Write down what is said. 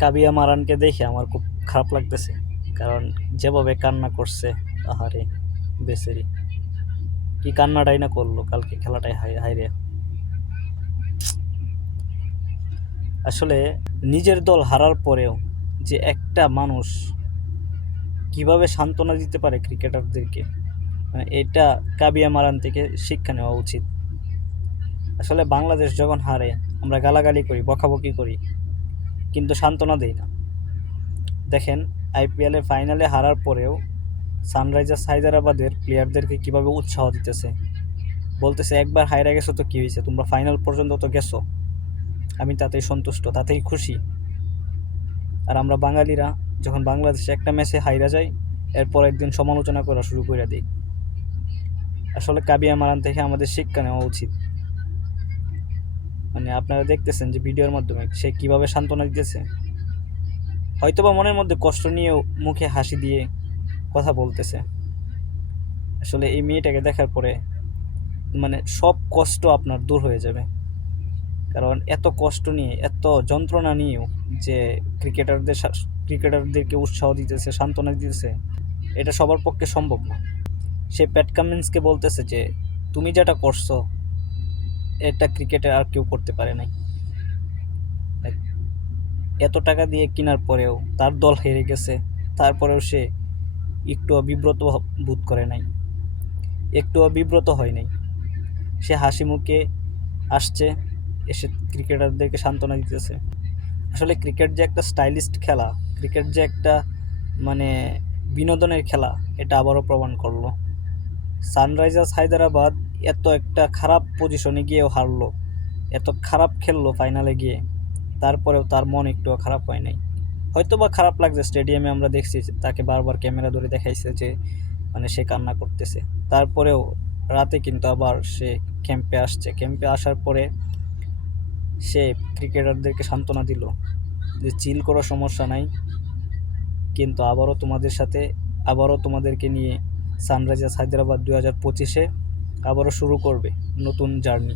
কাবিয়া মারানকে দেখে আমার খুব খারাপ লাগতেছে, কারণ যেভাবে কান্না করছে, আহারে বেচারি, কি কান্নাটাই না করলো কালকে খেলাটাই হাইরে। আসলে নিজের দল হারার পরেও যে একটা মানুষ কিভাবে সান্ত্বনা দিতে পারে ক্রিকেটারদেরকে, মানে এটা কাবিয়া মারান থেকে শিক্ষা নেওয়া উচিত। আসলে বাংলাদেশ যখন হারে আমরা গালাগালি করি, বকাবকি করি, কিন্তু সান্ত্বনা দেই না। দেখেন, আইপিএল এর ফাইনালে হারার পরেও সানরাইজার্স হায়দ্রাবাদের প্লেয়ারদেরকে কিভাবে উৎসাহ দিতেছে, বলতেছে একবার হাইরা গেছো তো কি হয়েছে, তোমরা ফাইনাল পর্যন্ত তো গেছো, আমি তাতেই সন্তুষ্ট, তাতেই খুশি। আর আমরা বাঙালিরা যখন বাংলাদেশে একটা ম্যাচে হাইরা যাই, এরপর একদিন সমালোচনা করা শুরু করে দিই। আসলে কাবিয়া মারান থেকে আমাদের শিক্ষা নেওয়া উচিত। মানে আপনারা দেখতেছেন যে ভিডিওর মাধ্যমে সে কিভাবে সান্ত্বনা দিতেছে, হয়তোবা মনের মধ্যে কষ্ট নিয়েও মুখে হাসি দিয়ে কথা বলতেছে। আসলে এই মেয়েটাকে দেখার পরে মানে সব কষ্ট আপনার দূর হয়ে যাবে। কারণ এত কষ্ট নিয়ে, এত যন্ত্রণা নিয়েও যে ক্রিকেটারদেরকে উৎসাহ দিতেছে, সান্ত্বনা দিতেছে, এটা সবার পক্ষে সম্ভব না। সে প্যাট কামিন্সকে বলতেছে যে তুমি যেটা করছো এটা ক্রিকেটে আর কেউ করতে পারে নাই। Like, এত টাকা দিয়ে কেনার পরেও তার দল হেরে গেছে, তারপরেও সে একটুও বিব্রত বোধ করে নাই, একটুও বিব্রত হয় নাই। সে হাসি মুখে আসছে, এসে ক্রিকেটারদেরকে সান্ত্বনা দিতেছে। আসলে ক্রিকেট যে একটা স্টাইলিস্ট খেলা, ক্রিকেট যে একটা মানে বিনোদনের খেলা, এটা আবারও প্রমাণ করলো। সানরাইজার্স হায়দ্রাবাদ এত একটা খারাপ পজিশনে গিয়েও হারলো, এত খারাপ খেললো ফাইনালে গিয়ে, তারপরেও তার মন একটুও খারাপ হয় নাই। হয়তো বা খারাপ লাগছে, স্টেডিয়ামে আমরা দেখছি যে তাকে বারবার ক্যামেরা ধরে দেখাইছে যে মানে সে কান্না করতেছে। তারপরেও রাতে কিন্তু আবার সে ক্যাম্পে আসছে, ক্যাম্পে আসার পরে সে ক্রিকেটারদেরকে সান্ত্বনা দিল যে চিল করো, সমস্যা নাই, কিন্তু আবারও তোমাদেরকে নিয়ে সানরাইজার্স হায়দ্রাবাদ 2025-এ আবারও শুরু করবে নতুন জার্নি।